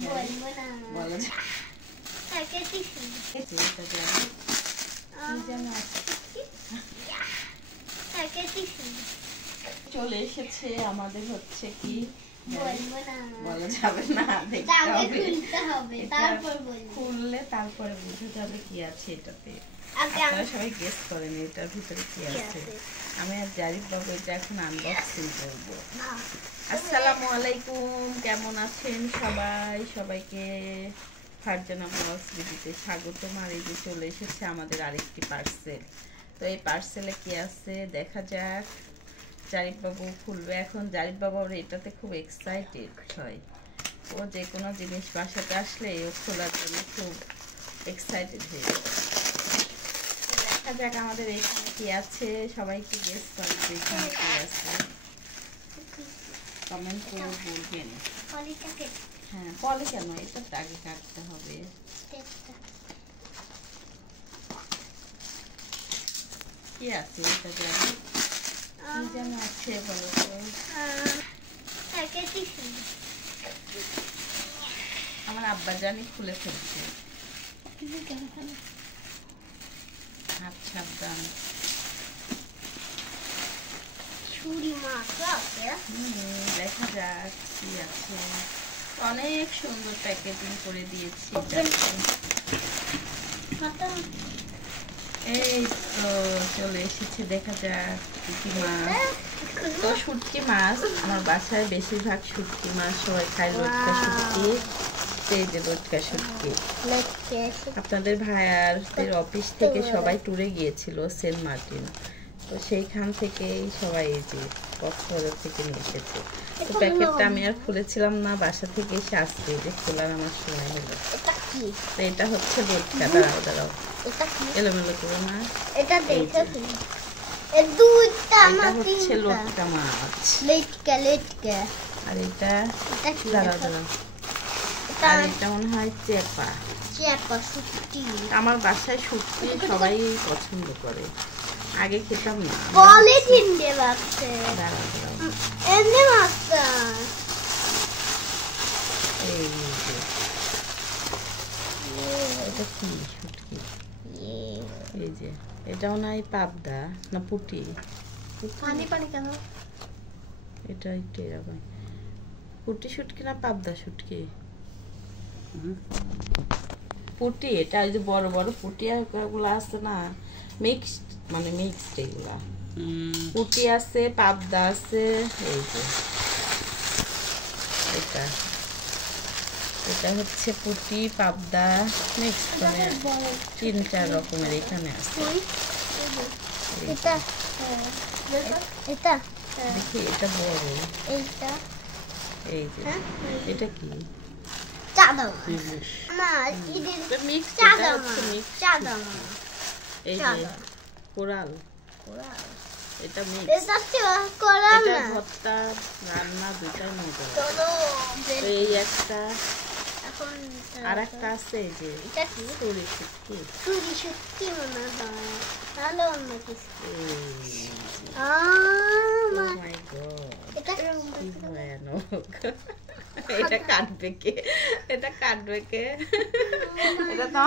বলা চলে এসেছে আমাদের হচ্ছে কি বলা যাবে না, খুললে তারপরে বুঝে যাবে কি আছে এটাতে। আপনারা সবাই গেস করেন এটার ভিতরে কি আছে। আমি আর জারিফ বাবু এটা এখন আনবক্সিং করবো। আসসালামু আলাইকুম, কেমন আছেন সবাই? সবাইকে ফারজানা ব্লগস ভিডিওতে স্বাগতম। আর এই যে চলে এসেছে আমাদের আরেকটি পার্সেল। তো এই পার্সেলে কি আছে দেখা যাক। জারিফ বাবু খুলবে এখন। জারিফ বাবু এটাতে খুব এক্সাইটেড হয়, ও যে কোনো জিনিস বাসাতে আসলে ও খোলার জন্য খুব এক্সাইটেড হয়ে যায়। দেখা যাক আমাদের এখানে কি আছে, সবাইকে গেস করে এখানে কি আছে কমেন্ট করে বলবেন। হ্যাঁ পরে কেন, এটা আগে কাটতে হবে। কি আছে এটা জানি কি যেন আছে বলো তো। আমার আব্বা জানি খুলে ফেলছে, হাত সাবধান। দেখা যাক কি আছে। অনেক সুন্দর প্যাকেজিং করে দিয়েছি। এই তো চলে এসেছে, দেখা যাক শুটকি মাছ। তো শুটকি মাছ আমার বাসায় বেশিরভাগ শুটকি মাছ সবাই খায়, লটকা শুটকি। এই যে লটকা শুটকি। আপনাদের ভাইয়ারদের অফিস থেকে সবাই ট্যুরে গিয়েছিল সেন্ট মার্টিন, তো সেইখান থেকেই সবাই এই যে কক্সবাজার থেকে নিয়ে এসেছে। তো প্যাকেটটা আমি আর খুলেছিলাম না, বাসা থেকে এসে আসছে যে খোলার আমার সময় হলো। তো এটা হচ্ছে লটকা। দাঁড়াও দাঁড়াও, এলোমেলো করো না। এটা হচ্ছে লটকা মাছ। আর এটা দাঁড়াও দাঁড়াও, আর এটা মনে হয় চেপা। শুটকি আমার বাসায় শুটকি সবাই পছন্দ করে, আগে খেতাম না। পলিথিন দিয়ে বাঁচছে। দাঁড়াও দাঁড়াও, এমনি মাছটা এই যে এটা কি শুটকি। এই যে এটাও নাই পাবদা না পুঁটি। পানি পানি কেন এটা একটু এরকম পুঁটি শুটকি না পাবদা শুটকি। পুঁটি এটা ওই যে বড় বড় পুঁটি গুলো আছে না, মিক্সড মানে মিক্সড এগুলা। পুঁটি আছে, পাবদা আছে। এই যে এটা এটা হচ্ছে পুঁটি পাবদা মিক্সড, মানে 3-4 রকমের এখানে আছে। দেখি এটা বড়, এই যে এটা কি কোরাল। এটা ভর্তা রান্না দুটাই মজা। এই একটা আর একটা আছে এই যে ছুরি শুটকি। ছুরি শুটকি মনে হয়, তাহলে অন্য কিছু। এটা কাটবে কে, এটা কাটবে কে, এটা তো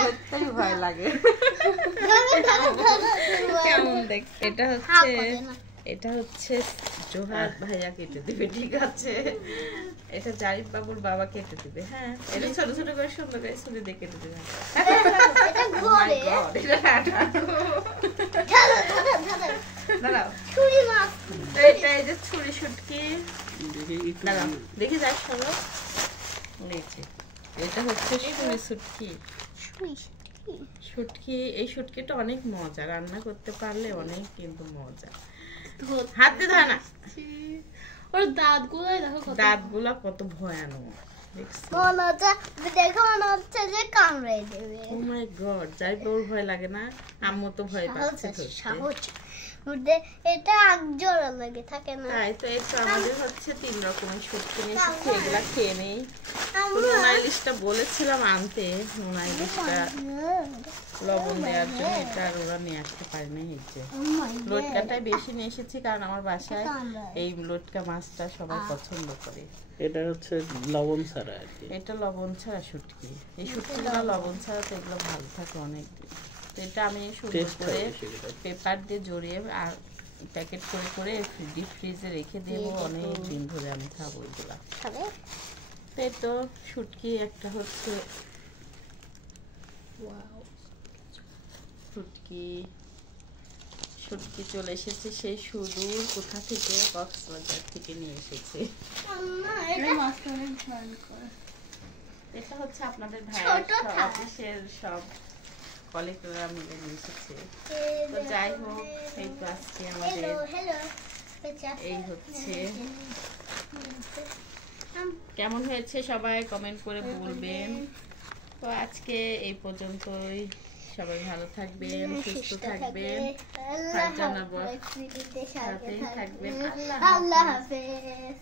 ধরতেই ভয় লাগে কেমন দেখতে। এটা হচ্ছে জোহার ভাইয়া কেটে দিবে, ঠিক আছে। এটা জারিফ বাবুর বাবা কেটে দিবে। হ্যাঁ এটা ছোট ছোট করে সুন্দর করে ছুরি দিয়ে কেটে দিবে। এটা এই যে ছুরি শুটকি। দাঁড়াও দেখি যাক সবাই। এটা হচ্ছে ছুরি শুটকি। শুটকি এই শুটকিটা অনেক মজা, রান্না করতে পারলে অনেক কিন্তু মজা। হাত দিয়ে ধরে না, ওর দাঁতগুলা কত ভয়ানক। ভয় লাগে না? আম্মু তো ভয় পাচ্ছে। এটা জোড়া লাগে থাকে না। তাই তো এই তো আমাদের হচ্ছে 3 রকমের শুটকি নিয়ে এসেছি, এগুলা খেয়ে নেই। নোনা ইলিশটা বলেছিলাম আনতে, নোনা ইলিশটা লবণ দেওয়ার জন্য, এটা আর ওরা নিয়ে আসতে পারেনি। এই যে লটকাটাই বেশি নিয়ে এসেছি, কারণ আমার বাসায় এই লটকা মাছটা সবাই পছন্দ করে। এটা হচ্ছে লবণ ছাড়া আর কি, এটা লবণ ছাড়া শুটকি। এই শুটকিগুলো লবণ ছাড়া তো এগুলো ভালো থাকে অনেক দিন। তো এটা আমি সুন্দর করে পেপার দিয়ে জড়িয়ে আর প্যাকেট করে করে ডিপ ফ্রিজে রেখে দেবো, অনেক দিন ধরে আমি খাবো এগুলা। তো এই তো শুটকি একটা হচ্ছে শুটকি চলে এসেছে সেই সুদূর কোথা থেকে, কক্সবাজার থেকে নিয়ে এসেছে। এটা হচ্ছে আপনাদের ভাইয়ের অফিসের সব কলিগরা মিলে নিয়ে এসেছে। তো যাই হোক, এই তো আজকে আমাদের এই হচ্ছে। কেমন হয়েছে সবাই কমেন্ট করে বলবেন। তো আজকে এই পর্যন্তই, সবাই ভালো থাকবেন, সুস্থ থাকবেন, ফারজানা ব্লগ সাথে থাকবেন। আল্লাহ হাফেজ।